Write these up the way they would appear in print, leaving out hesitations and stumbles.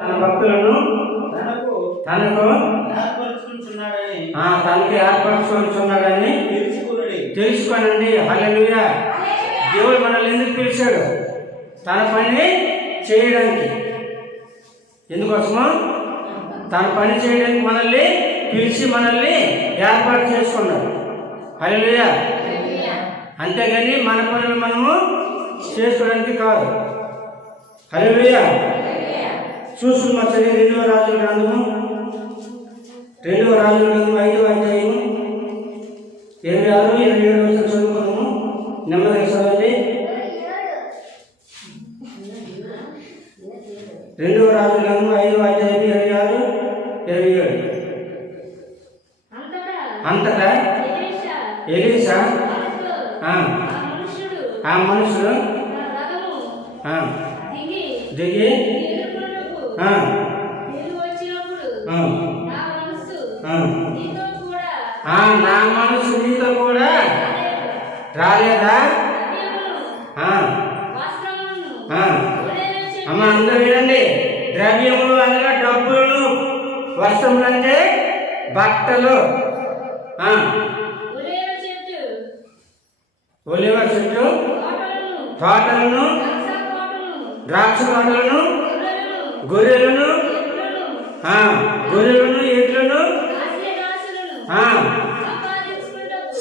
తన భక్తులను తనకు తనకి ఏర్పరచుకుంటున్నాడని తెలుసుకోనండి. హల్లెలూయా. దేవుడు మనల్ని ఎందుకు పిలిచాడు? తన పని చేయడానికి. ఎందుకోసమో తన పని చేయడానికి మనల్ని పిలిచి మనల్ని ఏర్పాటు చేసుకున్నాడు. హల్లెలూయా. అంతేగాని మన పనులు మనము చేసుకోవడానికి కాదు. హల్లెలూయా. చూసుకున్న చదివి 2వ రాజుల గ్రంథము 5వ అధ్యాయము 26, 27 చదువుకున్నాము. నెమ్మదిగా చదవండి. 2వ రాజుల గ్రంథము 5వ అధ్యాయం 26, 27. అంతటా ఎలీషా ఆ మనుషుడు దిగి నా మనసు నీతో కూడా రాలేదా? అమ్మ అందరూ వినండి. ద్రవ్యములు అనగా డబ్బులు, వస్త్రములు అంటే బట్టలు. ఒలివ చెట్టు, తోటలను, ద్రాక్ష తోటలను, గొర్రెలను, ఎడ్లను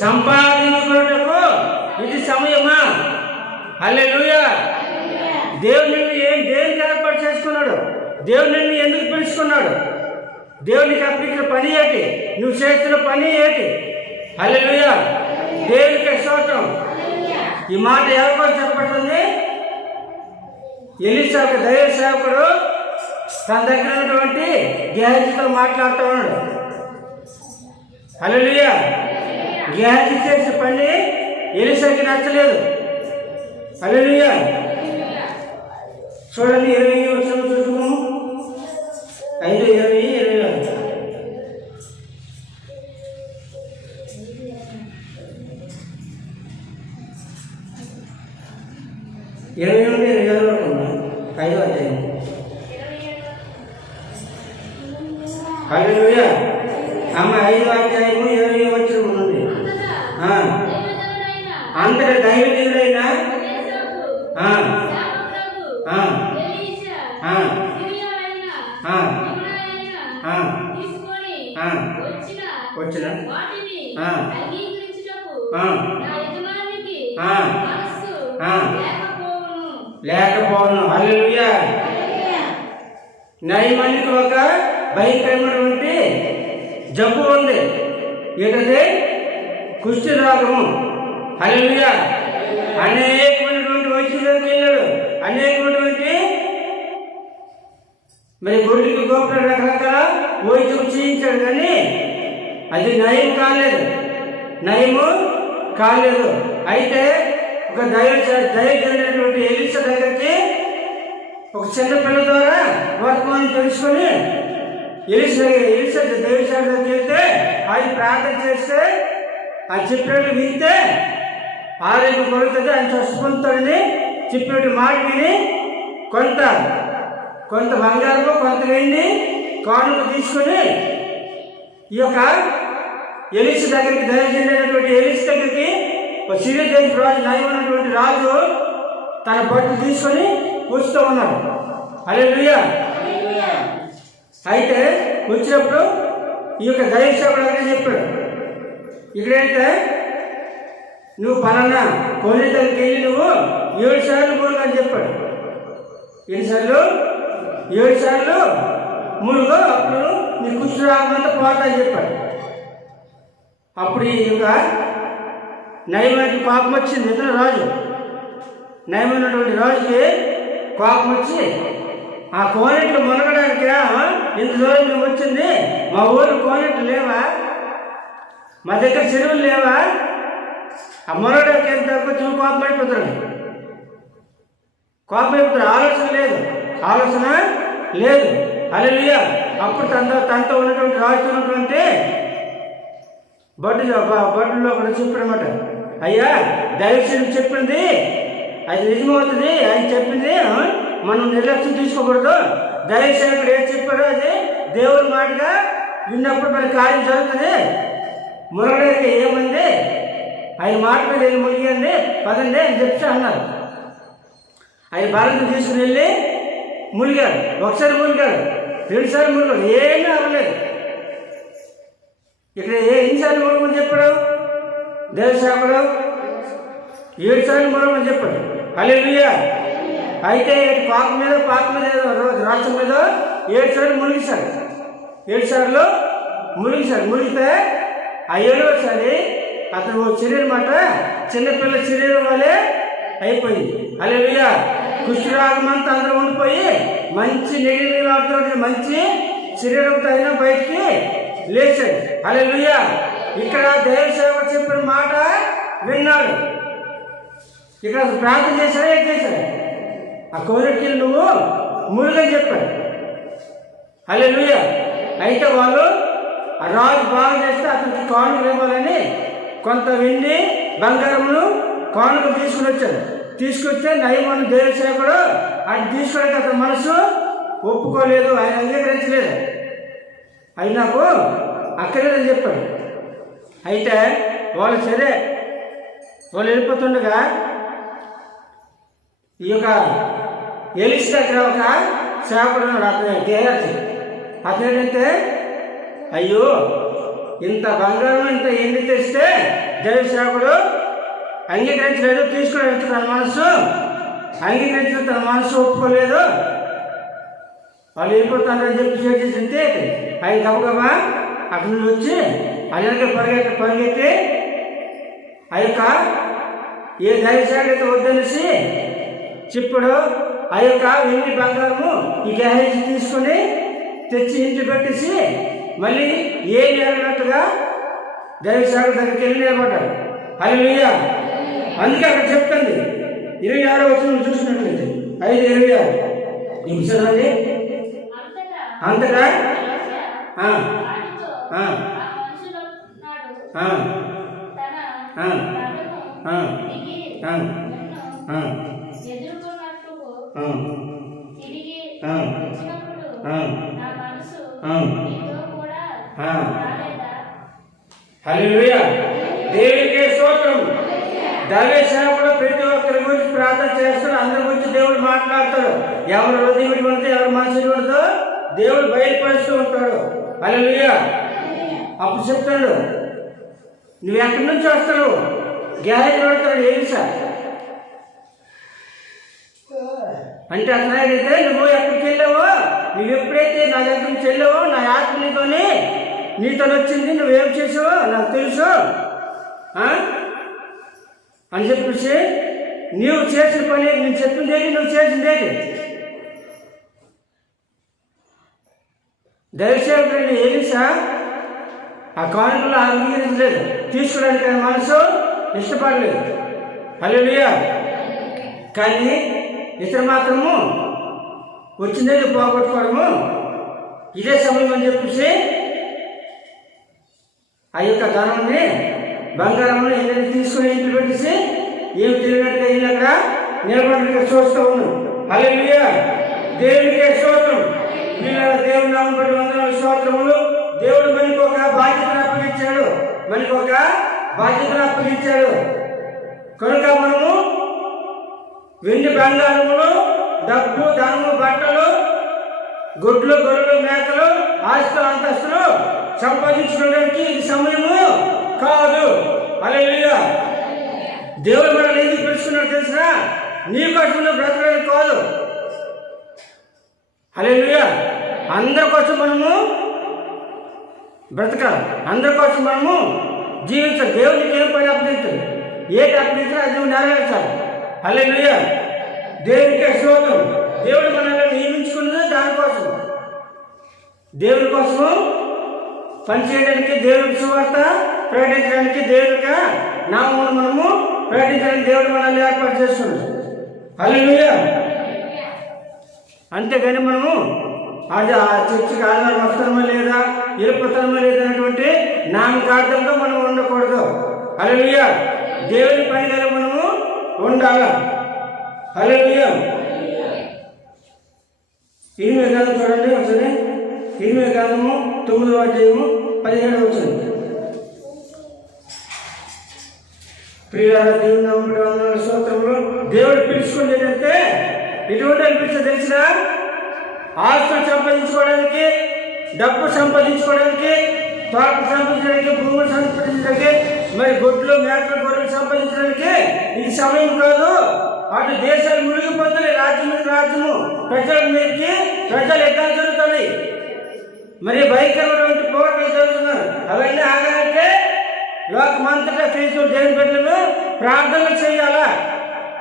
సంపాదించుకున్నటకు ఇది సమయమా? హల్లెలూయా. దేవుడు నిన్ను దేనికి ఏర్పాటు చేసుకున్నాడు? దేవుడు నిన్ను ఎందుకు పిలుచుకున్నాడు? దేవునికి అప్పగించిన పని ఏంటి? నువ్వు చేస్తున్న పని ఏంటి? హల్లెలూయా. దేవునికి స్తోత్రం. ఈ మాట ఎవరికో చెప్పబడుతుంది. ఎలీషా ఒక దైవ సేవకుడు తన దగ్గర ఉన్నటువంటి గేహజీతో మాట్లాడుతూ ఉన్నాడు. హల్లెలూయా. గేహజీ చేసే పని ఎలీషాకి నచ్చలేదు. హల్లెలూయా. చూడండి 20 వచనం చూసుకున్నాము. 5:20, 26. నుండి 26 వరకు ఉన్నాం. 5వ అధ్యాయం. హల్లెలూయా. అమ్మ 5వ అధ్యాయము 20 వచనం ఉంది. అంతటి దైవజనుడైన వచ్చిన లేకపోవడం. హల్లెలూయా. నయమానికి ఒక భయంకరమైనటువంటి జబ్బు ఉంది. ఏంటంటే కుష్టి రోగము. హల్లెలూయా. అనేకమైనటువంటి వైద్యులకు వెళ్ళాడు. అనేకమైనటువంటి మరి గొడ్డుకి గోపురం రకరకాల వైద్యం చేయించాడు, కానీ అది నయం కాలేదు. అయితే ఒక దైవజనుడైనటువంటి ఎలీషా దగ్గరికి ఒక చిన్న పిల్ల ద్వారా వర్తమానం తెలుసుకొని ఎలీషా దైవజనుడి దగ్గరికి వెళ్తే ఆయన ప్రార్థన చేస్తే ఆయన చెప్పినట్టు వింటే ఆరోగ్యం కొడుతుంది, ఆయన స్వస్థపొందుతాడని చెప్పినట్టు మాట విని కొంత బంగారము, కొంత వెండి కానుక తీసుకొని ఈ యొక్క ఎలీషా దగ్గరికి, దైవజనుడైనటువంటి ఎలీషా దగ్గరికి సిరియా దేశ రాజు నయమైనటువంటి రాజు తన బట్టు తీసుకొని వస్తూ ఉన్నాడు. హల్లెలూయా. అయితే వచ్చినప్పుడు ఈ యొక్క దైవసేవకుడు అక్కడ చెప్పాడు, ఇక్కడైతే నువ్వు పలానా కోనే దగ్గరికి వెళ్ళి నువ్వు 7 సార్లు మురుగు అని చెప్పాడు. 7 సార్లు మురుగు, అప్పుడు నీ కుష్టి రాగమంతా పోతాని చెప్పాడు. అప్పుడు ఈ యొక్క నయమైనటువంటి కోపం వచ్చింది. ఇతను రాజు, నయమైనటువంటి రాజుకి కోపం వచ్చి ఆ కోనేట్లు మునగడానికి ఇంత దూరం మేము వచ్చింది, మా ఊరు కోనేట్లు లేవా, మా దగ్గర చెరువులు లేవా, ఆ మునగడానికి ఎంత వచ్చి కోపం అయిపోతాడు. ఆలోచన లేదు. హల్లెలూయా. అప్పుడు తనతో ఉన్నటువంటి రాజుతో ఉన్నటువంటి బడ్డులో కూడా చెప్పాడనమాట, అయ్యా దైవజనుడు చెప్పింది అది నిజమవుతుంది, ఆయన చెప్పింది మనం నిర్లక్ష్యం తీసుకోకూడదు, దైవసేవకుడు ఏం చెప్పాడో అది దేవుని మాటగా విన్నప్పుడు మరి కార్యం జరుగుతుంది. మురగడానికి ఏమంది, ఆయన మాట మీద వెళ్ళి మునిగండి పదండి అని చెప్పి అన్నారు. ఆయన భారతం తీసుకుని వెళ్ళి మునిగాడు. ఒకసారి మునిగాడు, 2 సార్లు మునిగాడు, ఏమీ అవ్వలేదు. ఇక్కడ ఎన్నిసార్లు మునగమని చెప్పాడు దేవసేవకుడు? 7 సార్లు మునగమని చెప్పాడు. హల్లెలూయా. అయితే పాప మీద రాష్ట్రం మీద 7 సార్లు మునిగిశాడు. 7 సార్లు మునిగిశాడు. మునిగితే ఆ 7వసారి అతను శరీరం మాట చిన్నపిల్ల శరీరం వల్లే అయిపోయింది. హల్లెలూయా. కుష్ఠరోగమంతా అందరూ ఉండిపోయి మంచి నెగిలిలాడుతున్న మంచి శరీరంతో అయినా బయటికి లేచాడు. హల్లెలూయా. ఇక్కడ దైవసేవకుడు చెప్పిన మాట విన్నాడు. ఇక్కడ ప్రార్థన చేశాడా? ఏం చేశాడు? ఆ కోరికలు నువ్వు మురుగని చెప్పాడు. హల్లెలూయా. అయితే వాళ్ళు ఆ రాజు బాగా చేస్తే అతనికి కానుకలు ఇవ్వాలని కొంత వెండి బంగారమును కానుకలు తీసుకుని వచ్చాడు. తీసుకొస్తే నయమను దేవసేవకుడు ఆయన తీసుకోవడానికి అతని మనసు ఒప్పుకోలేదు, ఆయన అంగీకరించలేదు. అవి నాకు అక్కర్లేదని చెప్పాడు. అయితే వాళ్ళు సరే వాళ్ళు వెళ్ళిపోతుండగా ఈ యొక్క ఎలిషా దగ్గర ఒక సేవకుడు ఉన్నాడు. అతని గేయాచి అతను ఏంటంటే, అయ్యో ఇంత బంగారం ఇంత ఎండి తెస్తే దైవ సేవకుడు అంగీకరించలేదు, తీసుకోవడానికి తన మనసు అంగీకరించిన తన మనసు ఒప్పుకోలేదు, వాళ్ళు వెళ్ళిపోతారని చెప్పి చేసేసింటే ఆయన గబగబా అక్కడి నుండి వచ్చి అయ్యాక పరిగెత్తి ఆ యొక్క ఏ దైవసేవకుడు అయితే వద్దనేసి చెప్పాడు ఆ యొక్క వెండి బంగారము ఈ గ్యారేజ్ తీసుకొని తెచ్చి ఇంటి పెట్టేసి మళ్ళీ ఏం ఎరగనట్టుగా దైవసేవకుడి దగ్గరికి వెళ్ళి నిలబడ్డాడు. హల్లెలూయా. అందుకే అక్కడ చెప్తుంది 26వ వచనం చూసినట్లయితే 5:26 నిమిషాలండి. అంతటా హల్లెలూయా. దేవునికే స్తోత్రం. దైవసేవకుడు ప్రతి ఒక్కరి గురించి ప్రార్థన చేస్తాడు, అందరి గురించి దేవుడు మాట్లాడతాడు. ఎవరు హృదయం ఉంటే ఎవరు మనసు ఉంటుందో దేవుడు బయలుపరుస్తూ ఉంటాడు. హల్లెలూయా. అప్పుడు చెప్తాడు, నువ్వు ఎక్కడి నుంచి వస్తావు? గ్యారేజ్ పడతాడు ఎలిషా అంటే అతను అడిగితే, నువ్వు ఎక్కడికి వెళ్ళావో, నువ్వు ఎప్పుడైతే నా దగ్గర నుంచి వెళ్ళావో నా ఆత్మ నీతో వచ్చింది, నువ్వేం చేసావో నాకు తెలుసు అని చెప్పేసి, నీవు చేసిన పని నేను చెప్పిందేది, నువ్వు చేసిందేది. దైవసేవకుడు ఎలిషా ఆ కానుకలు అంగీకరించలేదు, తీసుకోవడానికి ఆయన మనసు ఇష్టపడలేదు. హల్లెలూయా. కానీ ఇతరు మాత్రము వచ్చిందేది పోగొట్టుకోవడము ఇదే సమయం అని చెప్పేసి ఆ యొక్క ధనాన్ని బంగారంలో ఎన్ని తీసుకుని ఇంట్లో పెట్టేసి ఏమి తిరిగినట్టుగా వెళ్ళి అక్కడ నిలబడినట్టుగా చూస్తూ ఉన్నాం. హల్లెలూయా. దేవునికే స్తోత్రం. వీళ్ళ దేవుని నామం బట్టి వందనాలు స్తోత్రములు. దేవుడు మనకి ఒక బాధ్యతను అప్పగించాడు. కనుక మనము వెండి బంగారములు, డబ్బు, ధనము, బట్టలు, గుడ్లు, గొర్రెలు, మేకలు, ఆస్తులు, అంతస్తులు సంపాదించుకోవడానికి ఇది సమయము కాదు. హల్లెలూయా. దేవుడు మనల్ని ఎందుకు పిలుచుకున్నాడు తెలిసిన? నీ కోసం బ్రతకడానికి కాదు. హల్లెలూయా. అందరి కోసం మనము బ్రతకాలి, అందరి కోసం మనము జీవించాలి. దేవునికి ఏం పని అప్పగించాలి, ఏది అప్పగించాలి అది నెరవేర్చాలి. హల్లెలూయా. దేవునికే స్తోత్రం. దేవుడు మనల్ని నియమించుకున్నది దానికోసం, దేవుని కోసము పనిచేయడానికి, దేవుని సువార్త ప్రకటించడానికి, దేవుని నామమును మనము ప్రకటించడానికి దేవుడు మనల్ని ఏర్పాటు చేస్తున్నాడు. హల్లెలూయా. అంతేగాని మనము అది ఆ చర్చికి ఆధారం వస్తామా లేదా, వెళ్ళిపోతామా లేదా అనేటువంటి నామకార్థంగా మనం ఉండకూడదు. హల్లెలూయా. దేవుని పనిగా మనము ఉండాలి. హల్లెలూయా. ఇరిమియా గ్రంథం చూడండి ఒకసారి. ఇరిమియా గ్రంథము 9వ అధ్యాయము 17వ వచనం. ప్రియులారా, దేవుని నామములో వందనాలు స్తోత్రములు. దేవుడు పిలుచుకుంటే ఏంటంటే ఎటువంటి అనిపిస్తే తెలిసిన ఆస్తులు సంపాదించుకోవడానికి, డబ్బు సంపాదించుకోవడానికి, తోటలు సంపాదించడానికి, భూములు సంపాదించడానికి, మరి గొడ్లు మేకలు గొర్రెలు సంపాదించడానికి ఇది సమయం కాదు. అటు దేశాలు మునిగిపోతున్నాయి, రాజ్యం మీద రాజ్యము, ప్రజల మీదకి ప్రజలు యుద్ధాలు జరుగుతున్నాయి, మరి భయంకరమైనటువంటి పోరాటాలు జరుగుతున్నారు. అవన్నీ ఆగాలంటే లోకమంతటా క్రీస్తు దేవుని బిడ్డలు ప్రార్థన చెయ్యాలా,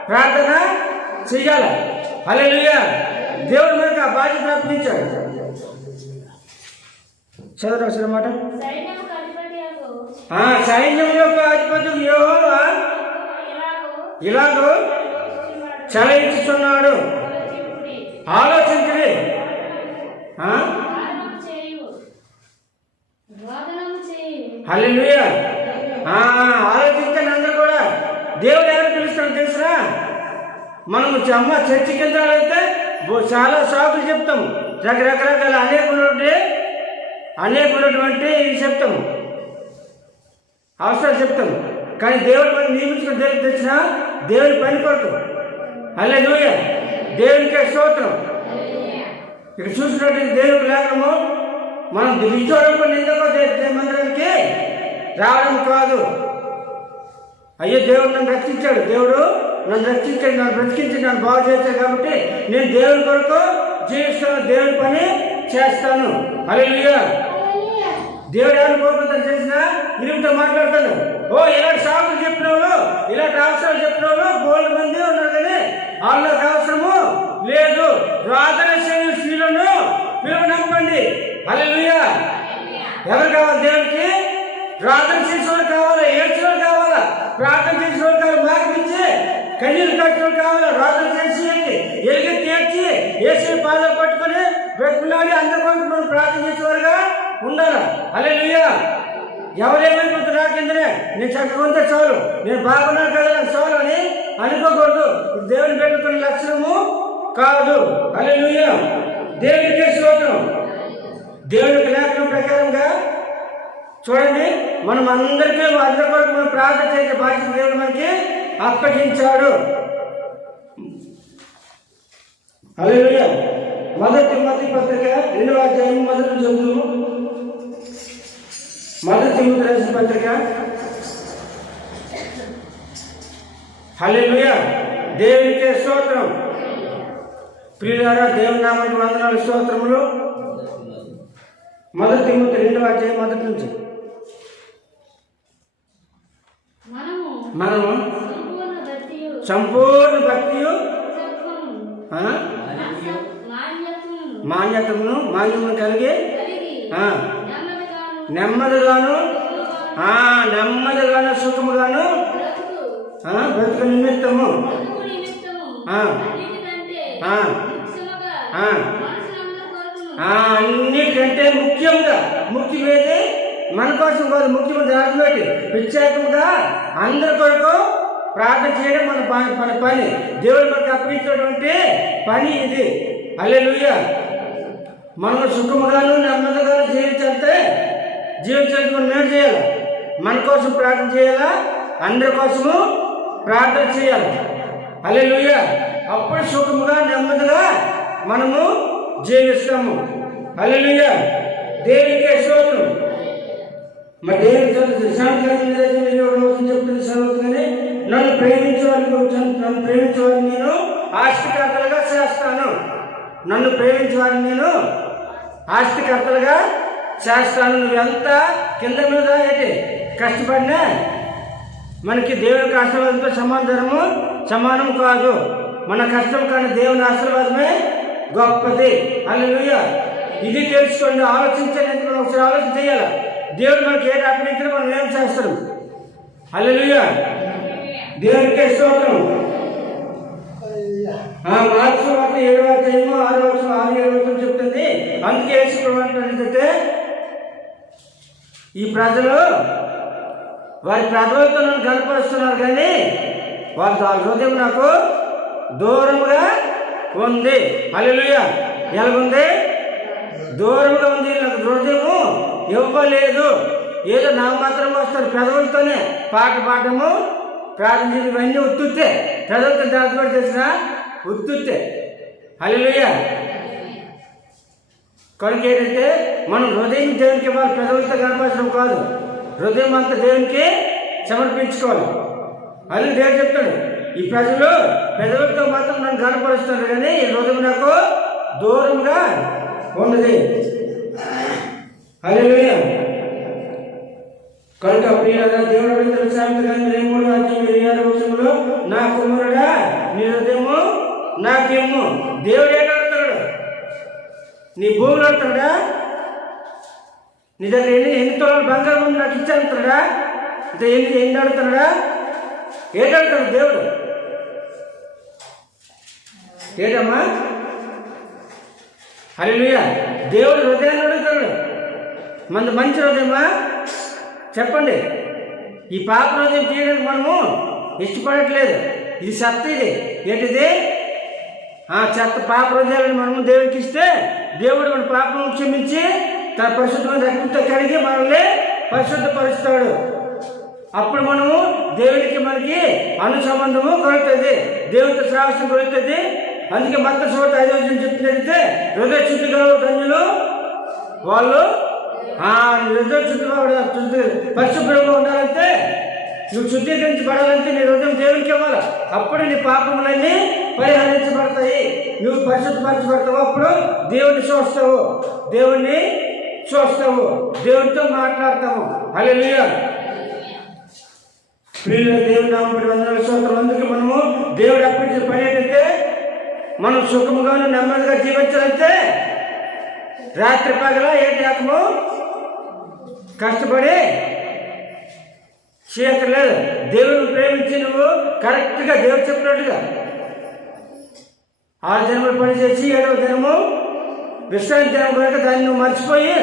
ప్రార్థన చెయ్యాలా. హల్లెలూయా. దేవుడు మనకు ఆ బాధ్యత అప్పగించాడు. చదవరాసిన మాట. సైన్యంలోకి అధిపతి యెహోవా ఇలాగో చలయించుచున్నాడు, ఆలోచించండి. హల్లెలూయా. ఆలోచించండి అందరూ కూడా. దేవుడు ఎవరు పిలుస్తాడు తెలుసురా? మనము చర్చి కింద అయితే చాలా సాకులు చెప్తాము, రకరకాల అనేకున్నటువంటి చెప్తాము, అవసరాలు చెప్తాము. కానీ దేవుడు మనం నియమించుకుని దేవుడికి తెచ్చిన దేవుని పని కొరకు. హల్లెలూయా. దేవునికే స్తోత్రం. ఇక్కడ చూసినట్టు దేవుడికి లేకము మనం విజయపడి ఎందుకో మందిరానికి రావడం కాదు. అయ్యో దేవుడు నన్ను రక్షించాడు, దేవుడు నన్ను రక్షించాడు, నన్ను బ్రతికించి నన్ను బాగు చేశాడు కాబట్టి నేను దేవుని కొరకు జీవిస్తాను, దేవుని పని చేస్తాను. హల్లెలూయా. దేవుడు ఎవరిని కోరుకుంటాను తెలిసిన ఇరువుతో మాట్లాడతాను. ఇలాంటి సాకులు చెప్పిన వాళ్ళు, ఇలాంటి అవసరాలు చెప్పిన వాళ్ళు బోల్డ్ మంది ఉన్నారు, కానీ వాళ్ళకి అవసరము లేదు. ప్రార్థన చేయని స్త్రీలను పిలువనంపండి. హల్లెలూయా. ఎవరు కావాలి దేవుడికి? ప్రార్థన చేసిన వాళ్ళు కావాలా, ఏడ్చిన వాళ్ళు కావాలా, ప్రార్థన చేసిన వాళ్ళు కావాలి, మాకించి కన్నీళ్ళు కట్టిన వాళ్ళు కావాలా, ప్రార్థన చేసి ఎలిగి తీర్చి ఏసీ పాదాలు పట్టుకొని పెట్టుకున్నాడు అందరి కొరకు మనం ప్రార్థన చేసేవారుగా ఉండాలా. హల్లెలూయా. ఎవరేమైపోతే రాకిందనే నేను చక్కగా ఉంటే చాలు, నేను బాగున్నాను కదా నాకు చాలు అని అనుకోకూడదు. దేవుని పెట్టుకునే లక్షణము కాదు. హల్లెలూయా. దేవుడికే స్తోత్రం. దేవునికి లేఖనం ప్రకారంగా చూడండి, మనం అందరికీ అందరి కొరకు మనం ప్రార్థన చేసే బాధ్యత దేవుడు మనకి అప్పగించాడు. హల్లెలూయా. మొదటి తిమోతి పత్రిక 2వ అధ్యాయం మొదటి చదువు. మొదటి తిమోతి రాసిన పత్రిక. హల్లెలూయా. దేవునికే స్తోత్రం. ప్రియులారా, దేవుని నామానికి వందనాలు స్తోత్రములు. మొదటి తిమోతి 2వ అధ్యాయం మొదటి నుంచి. మనము సంపూర్ణ భక్తియు మాన్యతమును కలిగి నెమ్మదిగాను సుఖముగాను బ్రతుకు నిమిత్తము అన్నిటికంటే ముఖ్యమేది మన కోసం కాదు, ముఖ్యమంత్రి అర్థమేంటి ప్రత్యేకంగా అందరి కొరకు ప్రార్థన చేయడం మన పని. దేవుడు మనకు అప్పగించినటువంటి పని ఇది. హల్లెలూయా. మనం సుఖముగాను నెమ్మదిగాను జీవించాలంటే మనం ఏం చేయాలి? మన కోసం ప్రార్థన చేయాలా, అందరి కోసము ప్రార్థన చేయాలి. హల్లెలూయా. అప్పుడు సుఖముగా నెమ్మదిగా మనము జీవిస్తాము. హల్లెలూయా. దేవునికే స్తోత్రం. మరి దేవుని చెప్తుంది చదువుతుంది, నన్ను ప్రేమించే వారిని నేను ఆస్తికర్తలుగా చేస్తాను. నన్ను ప్రేమించే వారిని నేను ఆస్తికర్తలుగా చేస్తాను. నువ్వెంత కింద మీద ఏంటి కష్టపడినా మనకి దేవునికి ఆశీర్వాదంతో సమానం కాదు. మన కష్టం కానీ దేవుని ఆశీర్వాదమే గొప్పది. హల్లెలూయా. ఇది తెలుసుకోండి, ఆలోచించండి. మనం ఒకసారి ఆలోచన చేయాలి. దేవుడు మనకి ఏది అప్పగించినా మనం ఏం చేస్తాం. హల్లెలూయా. దేవునికే స్తోత్రం. మార్క్సు 7వ అధ్యాయము 6వ వచనం చెప్తుంది. అందుకే యేసుప్రభువుంటే ఈ ప్రజలు వారి ప్రజలతో నన్ను కనపరుస్తున్నారు, కానీ వాళ్ళ హృదయం నాకు దూరముగా ఉంది. హల్లెలూయా. ఎలాగుంది? దూరంగా ఉంది. నాకు హృదయము ఇవ్వలేదు. ఏదో నా మాత్రం వస్తారు పెదవులతోనే పాట పాడము, ప్రార్థన ఇవన్నీ ఉత్తుతే, పెదవులతో దాచుబడి చేసిన ఉత్తుతే. హల్లెలూయా. కనుక ఏంటంటే మనం హృదయం దేవునికి ఇవ్వాలి, పెదవులతో కనపరచడం కాదు. హృదయం అంతా దేవునికి సమర్పించుకోవాలి. అది దేవుడు చెప్తాడు, ఈ ప్రజలు పెదవులతో మాత్రం నన్ను కనపరుస్తున్నారు కానీ ఈ హృదయం నాకు దూరంగా ఉన్నది. హల్లెలూయా. కనుక ప్రియులారా, దేవుడు అడుగుతాడు సామెతలు 3:26 నా కుమారుడా నీ హృదయము నాకేమో. దేవుడు ఏడాడుతాడు? నీ భూములు అడుగుతాడా? నీ దగ్గర ఎన్ని తొలలు బంగారం ఉంది నాకు ఇచ్చాడుతాడా? అంటే ఎన్ని అడుగుతాడా? ఏడాడుతాడు దేవుడు? ఏటమ్మా? హల్లెలూయా. దేవుడు హృదయాన్ని అడుగుతాడు. మనది మంచి హృదయమా చెప్పండి? ఈ పాప హృదయం తీయడానికి మనము ఇష్టపడట్లేదు. ఇది చెత్త. ఇది ఏంటిది? చెత్త పాప హృదయాలను మనము దేవుడికి ఇస్తే దేవుడు మన పాపను క్షమించి తన పరిశుద్ధమైన రక్తంతో కడిగి మనల్ని పరిశుద్ధపరుస్తాడు. అప్పుడు మనము దేవుడికి మనకి అనుసంబంధము కలుగుతుంది, దేవుడితో సాహసం కలుగుతుంది. అందుకే మత్తయి 5:5 చెప్తున్నట్టయితే హృదయ శుద్ధి గల ధన్యులు వాళ్ళు. హృదయ శుద్ధి పరిశుభ్రంగా ఉండాలంటే, నువ్వు శుద్ధీకరించబడాలంటే నీ హృదయం దేవునికి ఇవ్వాలి. అప్పుడు నీ పాపములన్నీ పరిహరించబడతాయి, నువ్వు పరిశుద్ధపరచబడతావు. అప్పుడు దేవుడిని చూస్తావు, దేవుడిని చూస్తావు, దేవుడితో మాట్లాడతావు. హల్లెలూయా. ప్రియుల దేవుని నామమున వందనాలు స్తోత్రాలు. అందుకే మనము దేవుడు అప్పగించిన పని ఏంటంటే, మనం సుఖముగాను నెమ్మదిగా జీవించాలంటే రాత్రి పగల ఏ రకము కష్టపడి చేయక్కర్లేదు. దేవుని ప్రేమించి నువ్వు కరెక్ట్గా దేవుడు చెప్పినట్టుగా 6 దినములు పనిచేసి 7వ దినము విశ్రాంతి దినం కనుక దాన్ని నువ్వు మర్చిపోయి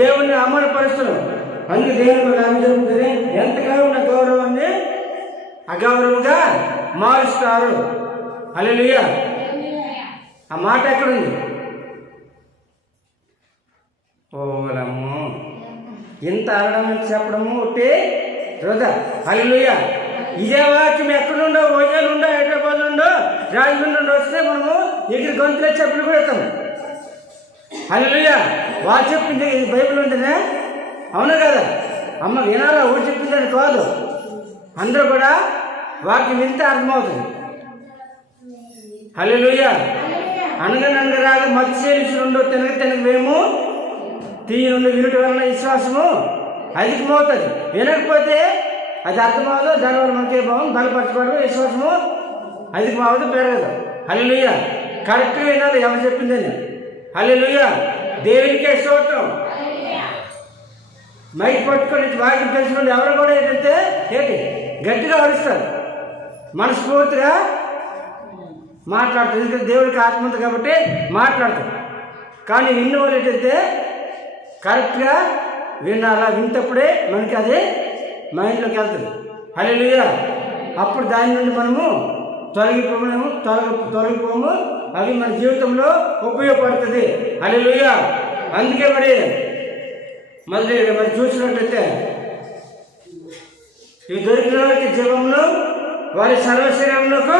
దేవుణ్ణి అమలుపరుస్తున్నావు. అందుకే దేవుని నామం జరుగుతుంది. ఎంతకాలం నా గౌరవాన్ని అగౌరవంగా మారుస్తారు. హల్లెలూయా. ఆ మాట ఎక్కడుంది? ఓలమ్ము ఇంత అనడం చెప్పడము ఒకటి వృధా. హల్లెలూయా. ఇదే వాక్యం ఎక్కడుండో, వైజాగ్ ఉండో, హైదరాబాద్ ఉండో, రాజమండ్రి నుండి వస్తే మనము ఎగిరి గొంతులే చెప్పులు పెడతాం. హల్లెలూయా. వాళ్ళు చెప్పింది ఇది బైబిల్ ఉంటేనే అవునా కదా? అమ్మ వినాలా? ఊరు చెప్పిందని కాదు, అందరూ కూడా వాక్యం వింటే అర్థమవుతుంది. హల్లెలూయా. అనగనరాగా మత్స్యలుండో తినగవేమో తీయనుండి వినుట వలన విశ్వాసము అధికమవుతుంది. వినకపోతే అది అర్థమవుదు, దానివల్ల మనకే భావం బలపరచబడదు, విశ్వాసము అధికమవుదు, పెరగదు. హల్లెలూయా. కరెక్ట్గా వినాలి ఎవరు చెప్పిందని. హల్లెలూయా. దేవునికే స్తోత్రం. మైక్ పట్టుకొని వాక్యం తెలుసుకుంటే ఎవరు కూడా ఏంటంటే గట్టిగా అరుస్తారు, మనస్ఫూర్తిగా మాట్లాడుతుంది. ఎందుకంటే దేవుడికి ఆత్మ ఉంది కాబట్టి మాట్లాడతారు. కానీ విన్న వాళ్ళు ఏంటంటే కరెక్ట్గా వినాలా, వింటప్పుడే మనకి అది మైండ్లోకి వెళ్తుంది. హల్లెలూయా. అప్పుడు దాని నుండి మనము తొలగిపోము, అవి మన జీవితంలో ఉపయోగపడుతుంది. హల్లెలూయా. అందుకే మరి చూసినట్లయితే ఇవి దొరికిన వారికి జీవంలో వారి సర్వశరీరంలోకి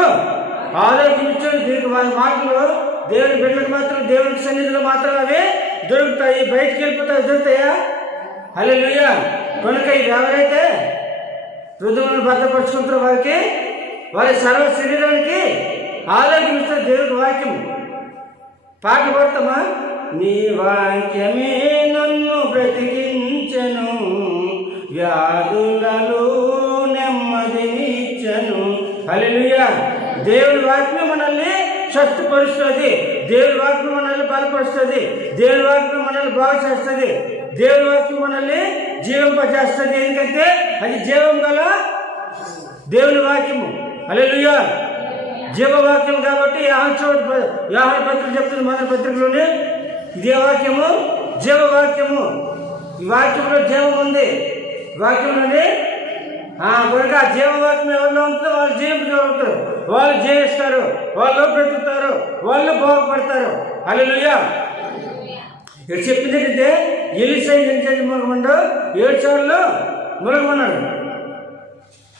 ఆరోగ్యించు. దీనికి వారి మాటలు దేవుని బిడ్డలకు మాత్రం, దేవునికి సన్నిధిలో మాత్రం అవి దొరుకుతాయి. బయటికి వెళ్ళిపోతాయి, దొరుకుతాయా? హల్లెలూయా. కనుక ఇది ఎవరైతే హృదయాలను భద్రపరుచుకుంటారో వారికి వారి సర్వ శరీరానికి ఆరోగ్యం ఇస్తారు. దేవుని వాక్యం పాట పడతామా? నీ వాక్యమే నన్ను బ్రతికించెను, వ్యాధులలో నెమ్మదినిచ్చెను. హల్లెలూయా. దేవుని వాక్యం మనల్ని స్వస్థపరుస్తుంది, దేవుని వాక్యం మనల్ని బలపరుస్తుంది, దేవుని వాక్యం మనల్ని బాగు చేస్తుంది, దేవుని వాక్యం మనల్ని జీవింపజేస్తుంది. ఎందుకంటే అది జీవం గల దేవుని వాక్యము. హల్లెలూయా. జీవవాక్యం కాబట్టి యోహాను పత్రిక చెప్తుంది, మన పత్రికలోనే ఇదే వాక్యము జీవవాక్యము. ఈ వాక్యంలో జీవం ఉంది. వాక్యంలోనే కనుక ఆ జీవవాక్యం ఎవరిలో ఉంటుందో వాళ్ళు జీవించగలుగుతారు, వాళ్ళు జీవిస్తారు, వాళ్ళు బ్రతుకుతారు, వాళ్ళు బాగుపడతారు. హల్లెలూయా. ఇక్కడ చెప్పింది ఏంటంటే ఎలీషా ఎంతసేపు మునగమన్నాడు? 7 సార్లు మునగమన్నాడు.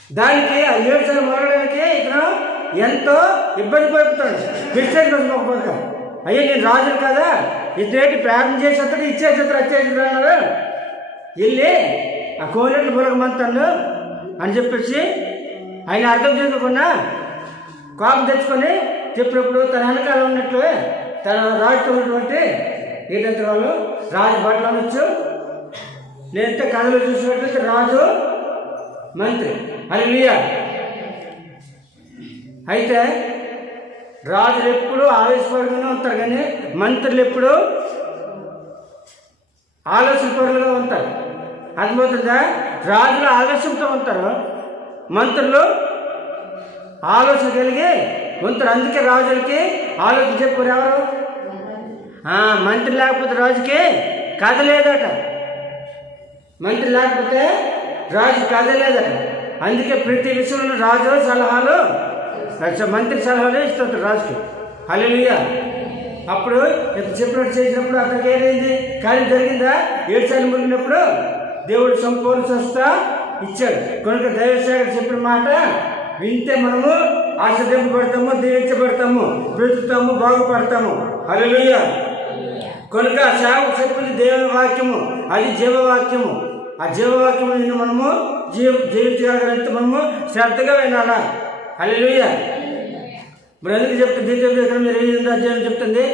దానికి ఆ 7 సార్లు మునగడానికి ఇతను ఎంతో ఇబ్బంది పడుతున్నాడు. క్రిస్టియన్ కోసం ఒక అయ్యా నేను రాజులు కదా, ఇతనేటి ప్రార్థన చేసేస్తాడు, ఇచ్చేసేస్తాడు, వచ్చేసేస్తాడు అన్నారు. వెళ్ళి ఆ కోనేట్లు మునగమంటాను అని చెప్పేసి ఆయన అర్థం చేసుకోకుండా కోపం తెచ్చుకొని చెప్పినప్పుడు తన వెనకాల ఉన్నట్లు తన రాజుతో ఉన్నటువంటి ఏంటంటే వాళ్ళు రాజు బట్టలు అనొచ్చు, లేదంటే కథలో చూసినట్లయితే రాజు మంత్రి. హల్లెలూయా. అయితే రాజులు ఎప్పుడు ఆవేశపరులుగా ఉంటారు, కానీ మంత్రులు ఎప్పుడు ఆలోచనపరులుగా ఉంటారు. అర్థమవుతుందా? రాజులు ఆవేశంతో ఉంటారు, మంత్రులు ఆలోచన కలిగి ఉంటారు. అందుకే రాజులకి ఆలోచన చెప్పారు ఎవరు? మంత్రి లేకపోతే రాజుకి కథ లేదట. మంత్రి లేకపోతే రాజు కథ లేదట. అందుకే ప్రతి విషయంలో రాజు సలహాలు, మంత్రి సలహాలు ఇస్తుంటారు రాజుకి. హల్లెలూయా. అప్పుడు చెప్పినట్టు చేసినప్పుడు అతనికి ఏమైంది? కార్యం జరిగిందా? 7 సార్లు మునిగినప్పుడు దేవుడు సంపూర్ణ స్వస్థ ఇచ్చాడు. కనుక దైవసేవకుడు చెప్పిన మాట వింటే మనము ఆశ్రదింపబడతాము, దీవించబడతాము, బ్రతుకుతాము, బాగుపడతాము. హల్లెలూయా. కనుక సేవకు చెప్పింది దేవుని వాక్యము, అది జీవవాక్యము. ఆ జీవవాక్యము మనము జీవించగలిగితే మనము శ్రద్ధగా వినాలా. హల్లెలూయా. మరి ఎందుకు చెప్తుంది? మీరు 8వ అధ్యాయం చెప్తుంది,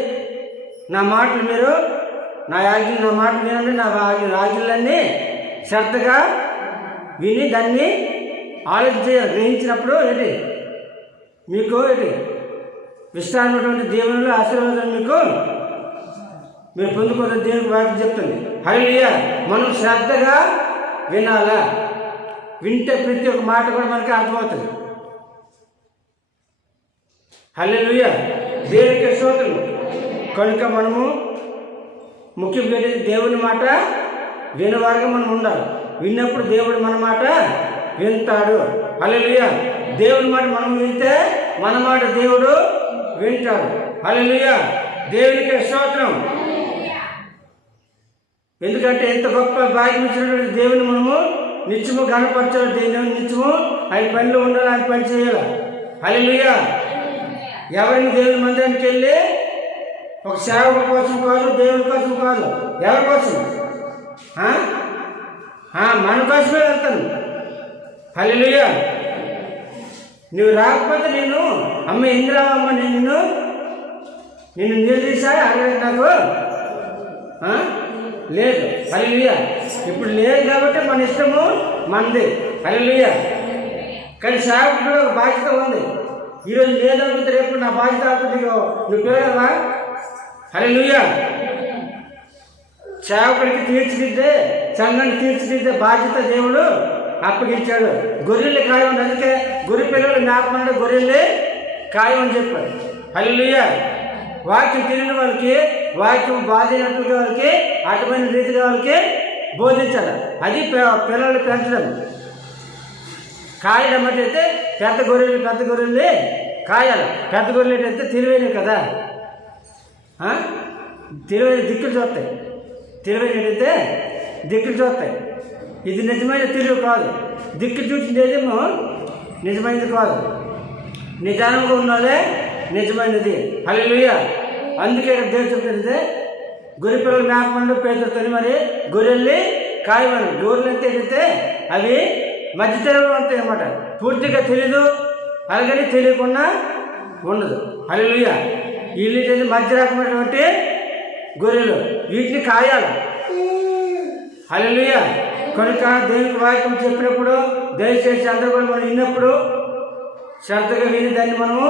నా మాటలు మీరు నా మాటలు వినండి, నా ఆజ్ఞలన్నీ శ్రద్ధగా విని దాన్ని ఆలోచించాలి. గ్రహించినప్పుడు ఏంటి మీకు విస్తారమైనటువంటి దేవునిలో ఆశీర్వాదాలు మీకు మీరు పొందుకోవాలని దేవునికి వాక్యం చెప్తుంది. హల్లెలూయా. మనం శ్రద్ధగా వినాలా. వింటే ప్రతి ఒక్క మాట కూడా మనకి అర్థమవుతుంది. హల్లెలూయా. దేవునికి స్తోత్రం. కనుక మనము ముఖ్యంగా దేవుని మాట వినేవారుగా మనం ఉండాలి. విన్నప్పుడు దేవుడు మన మాట వింటాడు. హల్లెలూయా. దేవుని మాట మనం వింటే మన మాట దేవుడు వింటాడు. హల్లెలూయా. దేవునికి స్తోత్రం. ఎందుకంటే ఎంత గొప్ప భాగ్యం ఇచ్చినటువంటి దేవుని మనము నిత్యము గణపరచాలి. దేవుని నిత్యము ఆయన పనిలో ఉండాలి, ఆయన పని చేయాలి. హల్లెలూయా. ఎవరిని దేవుని మందిరానికి వెళ్ళి ఒక సేవకుల కోసం కాదు, దేవుని కోసం కాదు, ఎవరి కోసం? మన కోసమే వెళ్తాను. హల్లెలూయా. నువ్వు రాకపోతే నేను అమ్మ ఇంద్రావమ్మ నిన్ను నిలదీసా అడగలేదు నాకు లేదు. హల్లెలూయా. ఇప్పుడు లేదు కాబట్టి మన ఇష్టము మనది. హల్లెలూయా. కానీ సేవకుడు ఒక బాధ్యత ఉంది. ఈరోజు లేదనుకుంటే రేపు నా బాధ్యత అవుతుంది, నువ్వు పిల్లవా? హల్లెలూయా. సేవకుడికి తీర్చిదిద్దే, సంఘాన్ని తీర్చిదిద్దే బాధ్యత దేవుడు అప్పగించాడు. గొర్రెలు ఖాయం. అందుకే గొర్రె పిల్లలు మేపమంటే గొర్రెలే ఖాయం అని చెప్పాడు. హల్లెలూయా. వాక్యం తిరిగిన వాళ్ళకి, వాక్యం బాధినట్లుగా వాళ్ళకి, అటువంటి రీతిగా వాళ్ళకి బోధించాలి. అది పిల్లలు పెంచడం. కాయడం అంటే పెద్ద గొర్రెలు కాయాలి. పెద్ద గొర్రెలు అయితే తెలివైనవి కదా, తెలివైన దిక్కులు చూస్తాయి. తెలివైనట్టయితే దిక్కులు చూస్తాయి. ఇది నిజమైన తెలివి కాదు. దిక్కు చూసింది ఏదేమో నిజమైనది కాదు. నిదానంగా ఉన్నదే నిజమైనది. హల్లెలూయా. అందుకే దేవుడు చెప్తుంది, గొర్రె పిల్లలు మేపమండు పేదతని మరి గొర్రెల్ని కాయమని. గొర్రెలు అంటే ఏంటంటే అవి మధ్య తెరవలు ఉంటాయి అన్నమాట. పూర్తిగా తెలీదు, అలాగని తెలియకుండా ఉండదు. హల్లెలూయా. వీళ్ళు మధ్య రకమైనటువంటి గొర్రెలు, వీటిని కాయాలి. హల్లెలూయా. కనుక దేవునికి వాక్యం చెప్పినప్పుడు దయచేసి అందరూ కూడా మనం విన్నప్పుడు శ్రద్ధగా విని దాన్ని మనము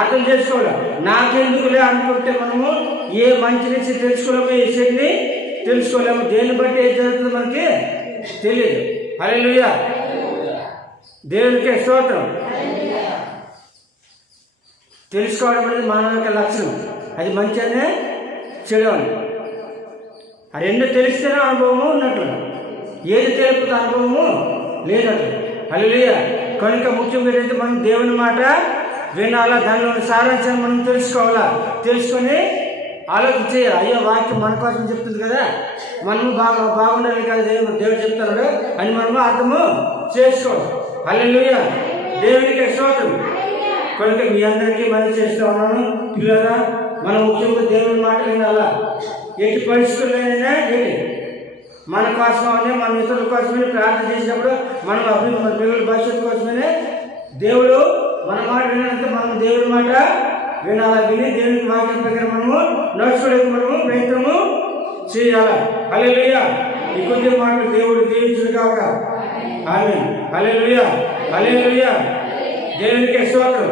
అర్థం చేసుకోవాలి. నాకెందుకులే అనుకుంటే మనము ఏ మంచి నుంచి తెలుసుకోలేము, ఏ చెడుని తెలుసుకోలేము. దేన్ని బట్టి ఏం జరుగుతుందో మనకి తెలియదు. హల్లెలూయా. దేవునికి స్తోత్రం. తెలుసుకోవడం అనేది మానవ యొక్క లక్షణం. అది మంచి అనే చెడు అని. ఆ రెండు తెలిస్తేనే అనుభవము ఉన్నట్లుగా, ఏది తెలుపుతో అనుభవము లేనట్లు. హల్లెలూయా. కనుక ముఖ్యంగా ఏంటంటే మనం దేవుని మాట వినాలా, దానిలోని సారాంశాన్ని మనం తెలుసుకోవాలా. తెలుసుకొని ఆలోచించి అయ్యో వాక్యం మన కోసం చెప్తుంది కదా, మనము బాగుండాలి కదా, దేవుడు చెప్తున్నాడు అని మనము అర్థము చేసుకోవాలి. హల్లెలూయా, దేవునికి స్తోత్రం. కనుక మీ అందరికీ మనం చేస్తూ ఉన్నాను పిల్లరా, మనం ముఖ్యంగా దేవుని మాట వినాలా. ఎట్టి పరిస్థితుల్లోనైనా మన కోసమే, మన ఇతరుల కోసమే ప్రార్థన చేసినప్పుడు మనం మన పిల్లల భవిష్యత్తు కోసమే దేవుడు మన మాట వినాలంటే మనం దేవుడి మాట వినాలా. విని దేవునికి వాక్యం ప్రకారం మనము నడుచుకోవడానికి మనము ప్రయత్నము చేయాలి. హల్లెలూయా. ఈ కొద్ది మాటలు దేవుడు దీవించును గాక. ఆమేన్. హల్లెలూయా, హల్లెలూయా. దేవునికి స్తోత్రం.